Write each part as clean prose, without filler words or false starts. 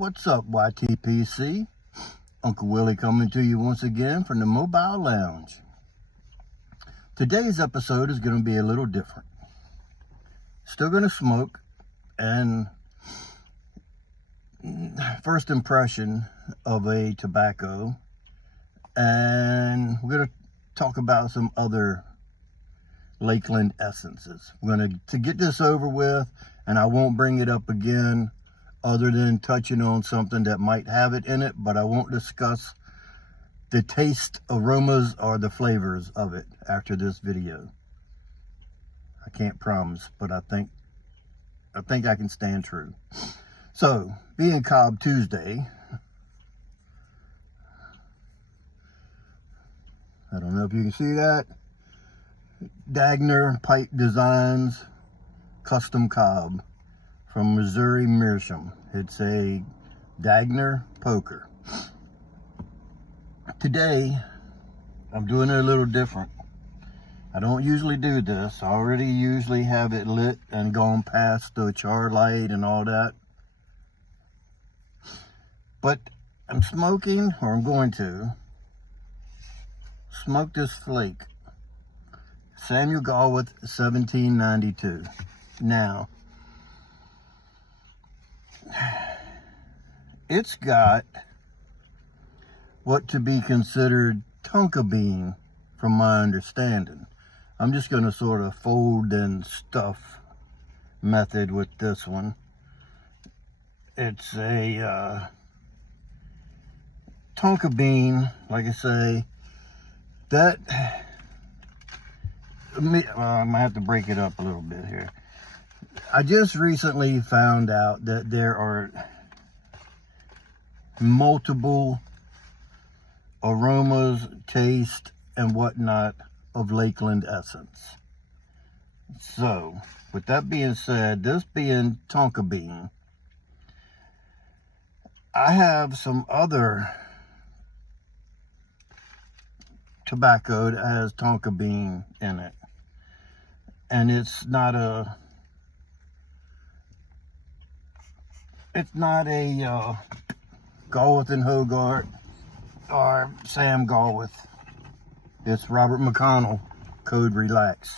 What's up, Ytpc? Uncle Willie coming to you once again from the Mobile Lounge. Today's episode is going to be a little different. Still going to smoke, and first impression of a tobacco, and we're going to talk about some other Lakeland essences. We're going to get this over with, and I won't bring it up again other than touching on something that might have it in it, but I won't discuss the taste, aromas, or the flavors of it after this video. I can't promise, but I think I can stand true. So, being Cobb Tuesday, I don't know if you can see that, Dagner Pipe Designs Custom Cobb from Missouri Meerschaum. It's a Dagner poker. Today, I'm doing it a little different. I don't usually do this. I already usually have it lit and gone past the char light and all that. But I'm smoking, or I'm going to smoke this Flake. Samuel Galwith, 1792. Now, it's got what to be considered tonka bean, from my understanding. I'm just going to sort of fold and stuff method with this one. It's a tonka bean, like I say, that I might have to break it up a little bit here. I just recently found out that there are multiple aromas, taste, and whatnot of Lakeland essence. So, with that being said, this being tonka bean, I have some other tobacco that has tonka bean in it, and it's not a Galwith and Hogarth or Sam Galwith. It's Robert McConnell, Code Relax,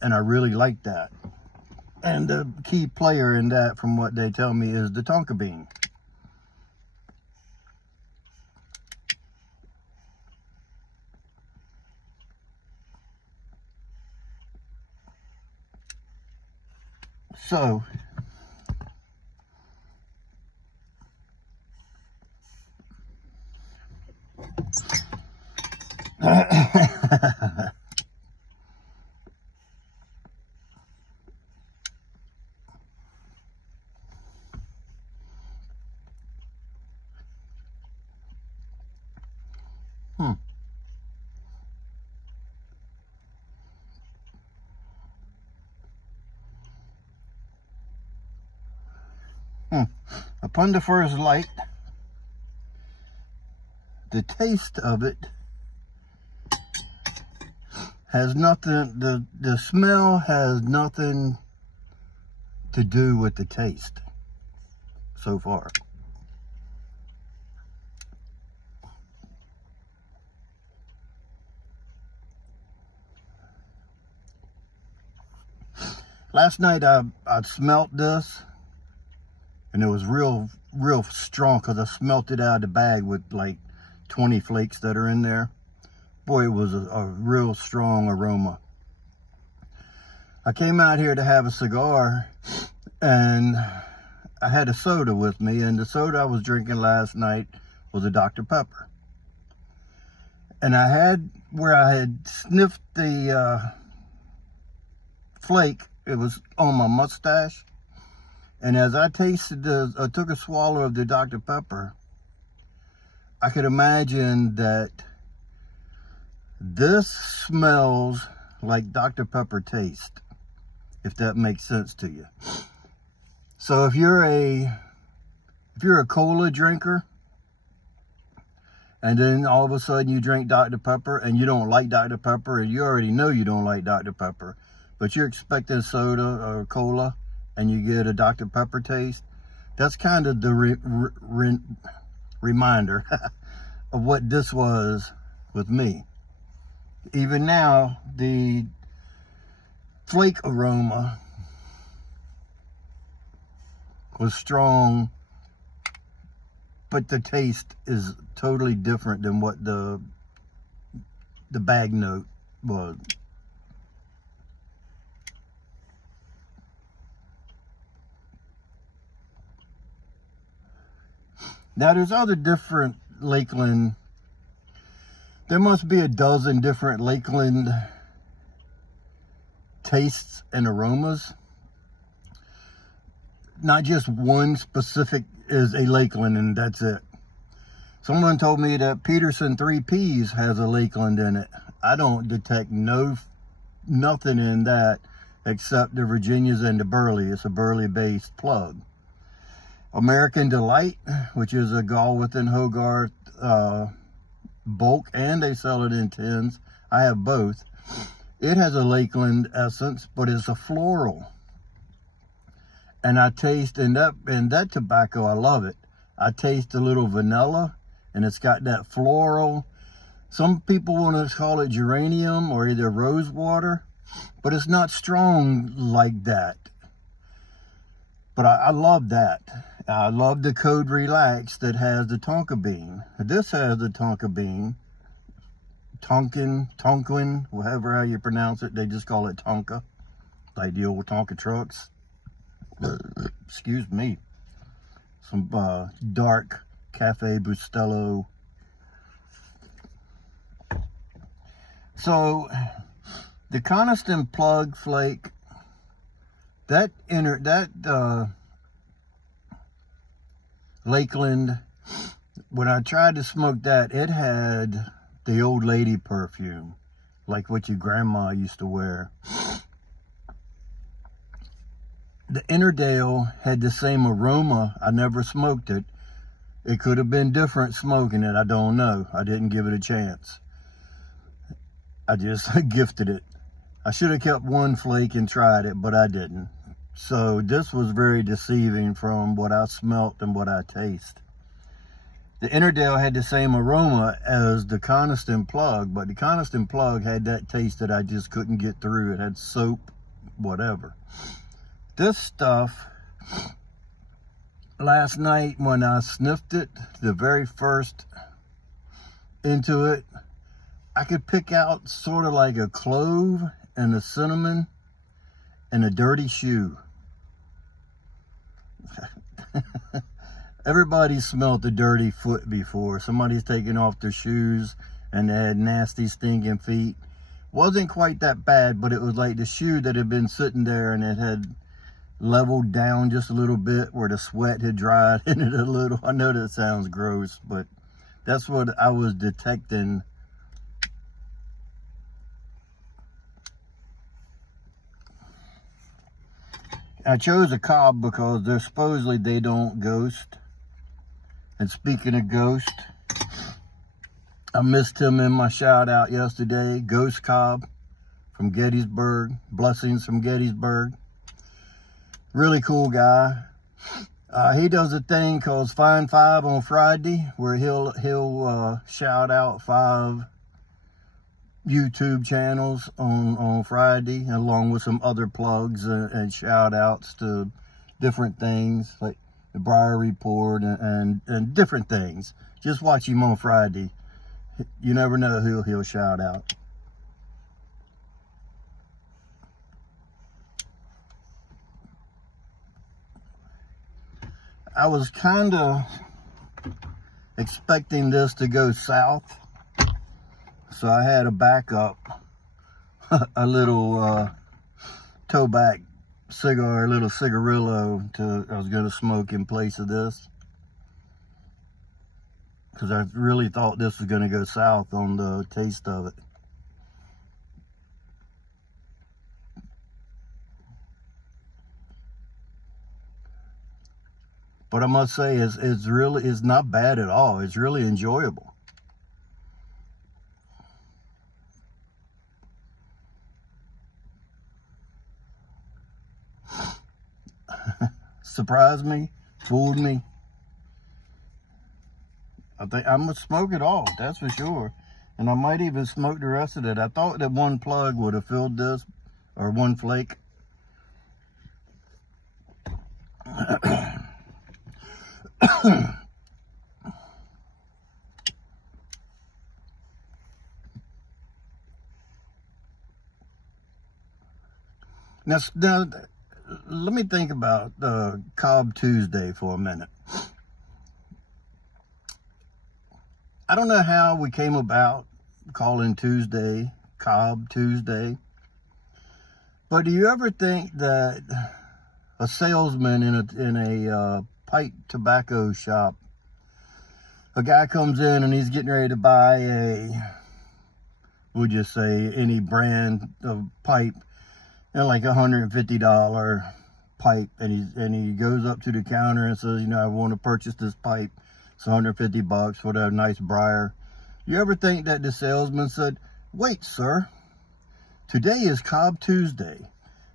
and I really like that. And the key player in that, from what they tell me, is the tonka bean. So, Upon the first light, the taste of it has nothing, the smell has nothing to do with the taste so far. Last night I smelt this, and it was real strong because I smelt it out of the bag with like 20 flakes that are in there. Boy, it was a real strong aroma. I came out here to have a cigar, and I had a soda with me, and the soda I was drinking last night was a Dr. Pepper. And I had, where I had sniffed the Flake, it was on my mustache. And as I tasted I took a swallow of the Dr. Pepper, I could imagine that this smells like Dr. Pepper taste, if that makes sense to you. So if you're a cola drinker, and then all of a sudden you drink Dr. Pepper and you don't like Dr. Pepper, and you already know you don't like Dr. Pepper, but you're expecting soda or cola, and you get a Dr. Pepper taste, That's kind of the reminder of what this was with me. Even now, the flake aroma was strong, but the taste is totally different than what the bag note was. Now there's other different Lakeland. There must be a dozen different Lakeland tastes and aromas. Not just one specific is a Lakeland and that's it. Someone told me that Peterson 3Ps has a Lakeland in it. I don't detect nothing in that except the Virginias and the Burley. It's a Burley based plug. American Delight, which is a Galwith and Hogarth bulk, and they sell it in tins. I have both. It has a Lakeland essence, but it's a floral. And I taste in that tobacco, I love it. I taste a little vanilla, and it's got that floral. Some people want to call it geranium or either rose water, but it's not strong like that. But I love that. I love the Code Relax that has the tonka bean. This has the tonka bean. Tonquin, whatever how you pronounce it. They just call it tonka, like the old Tonka trucks. Excuse me. Some dark Cafe Bustelo. So, the Coniston Plug Flake, Lakeland, when I tried to smoke that, it had the old lady perfume, like what your grandma used to wear. The Innerdale had the same aroma. I never smoked it. It could have been different smoking it. I don't know. I didn't give it a chance. I just gifted it. I should have kept one flake and tried it, but I didn't. So this was very deceiving from what I smelt and what I taste. The Innerdale had the same aroma as the Coniston Plug, but the Coniston Plug had that taste that I just couldn't get through. It had soap, whatever. This stuff, last night when I sniffed it, the very first into it, I could pick out sort of like a clove and a cinnamon and a dirty shoe. Everybody smelled the dirty foot before. Somebody's taken off their shoes and they had nasty stinking feet. Wasn't quite that bad, but it was like the shoe that had been sitting there and it had leveled down just a little bit where the sweat had dried in it a little. I know that sounds gross, but that's what I was detecting. I chose a cob because they're supposedly they don't ghost. And speaking of ghost, I missed him in my shout out yesterday. Ghost Cobb from Gettysburg. Blessings from Gettysburg. Really cool guy. He does a thing called Find Five on Friday, where he'll shout out 5 YouTube channels on Friday, along with some other plugs and shout outs to different things like the Briar Report and different things. Just watch him on Friday. You never know who he'll shout out. I was kind of expecting this to go south, so I had a backup, a little towback cigar, a little cigarillo I was going to smoke in place of this, because I really thought this was going to go south on the taste of it. But I must say, it's not bad at all. It's really enjoyable. Surprised me? Fooled me. I think I'm gonna smoke it all, that's for sure. And I might even smoke the rest of it. I thought that one plug would have filled this, or one flake. Now, let me think about Cobb Tuesday for a minute. I don't know how we came about calling Tuesday Cobb Tuesday, but do you ever think that a salesman in a pipe tobacco shop, a guy comes in and he's getting ready to buy we'll just say any brand of pipe, like $150 pipe, and he goes up to the counter and says, I want to purchase this pipe. It's $150 for that nice briar. You ever think that the salesman said, wait, sir, today is Cobb Tuesday.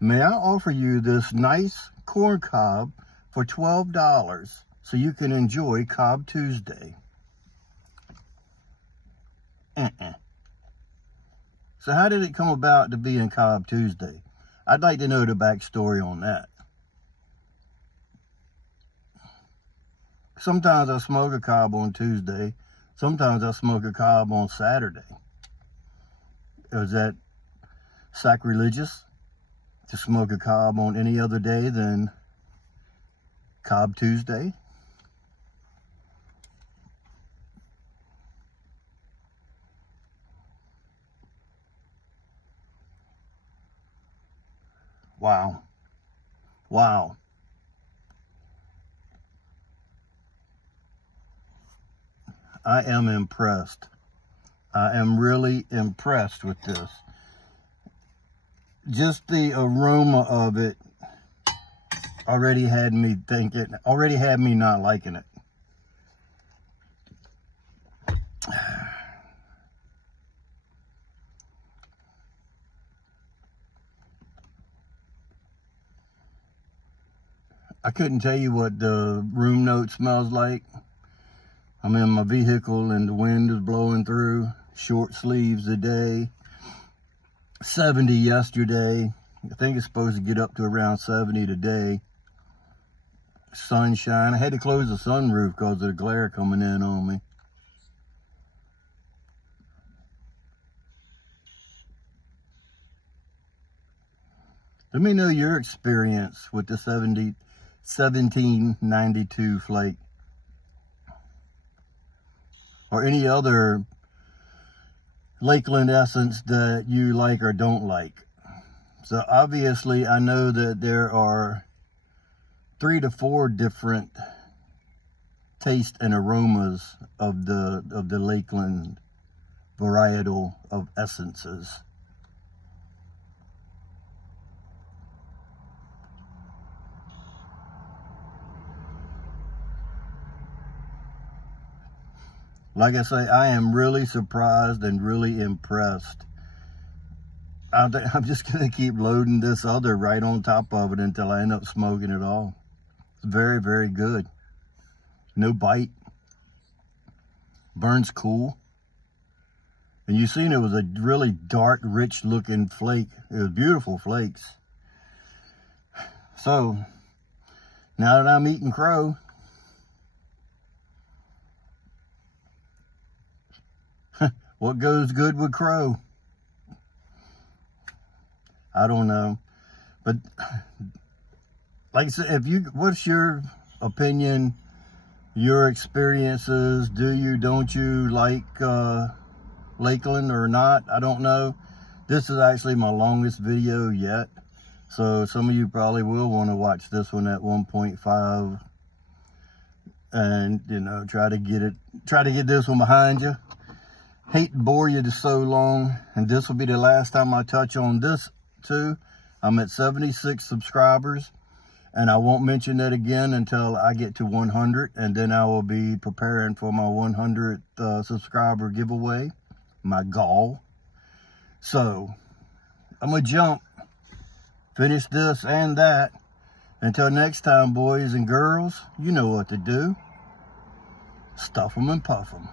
May I offer you this nice corn cob for $12 so you can enjoy Cobb Tuesday? So how did it come about to be in Cobb Tuesday? I'd like to know the backstory on that. Sometimes I smoke a cob on Tuesday. Sometimes I smoke a cob on Saturday. Is that sacrilegious to smoke a cob on any other day than Cobb Tuesday? Wow. Wow. I am impressed. I am really impressed with this. Just the aroma of it already had me not liking it. I couldn't tell you what the room note smells like. I'm in my vehicle and the wind is blowing through. Short sleeves today. 70 yesterday. I think it's supposed to get up to around 70 today. Sunshine. I had to close the sunroof because of the glare coming in on me. Let me know your experience with the 1792 Flake, or any other Lakeland essence that you like or don't like. So obviously I know that there are 3 to 4 different taste and aromas of the Lakeland varietal of essences. Like I say, I am really surprised and really impressed. I'm just going to keep loading this other right on top of it until I end up smoking it all. It's very, very good. No bite. Burns cool. And you seen it was a really dark, rich looking flake. It was beautiful flakes. So, now that I'm eating crow, what goes good with crow? I don't know. But like I said, what's your opinion, your experiences? Do you, don't you like Lakeland or not? I don't know. This is actually my longest video yet. So some of you probably will want to watch this one at 1.5 and, try to get this one behind you. Hate to bore you so long, and this will be the last time I touch on this too. I'm at 76 subscribers, and I won't mention that again until I get to 100, and then I will be preparing for my 100th subscriber giveaway, my goal. So I'm gonna jump, finish this and that, Until next time, boys and girls, you know what to do. Stuff 'em and puff 'em.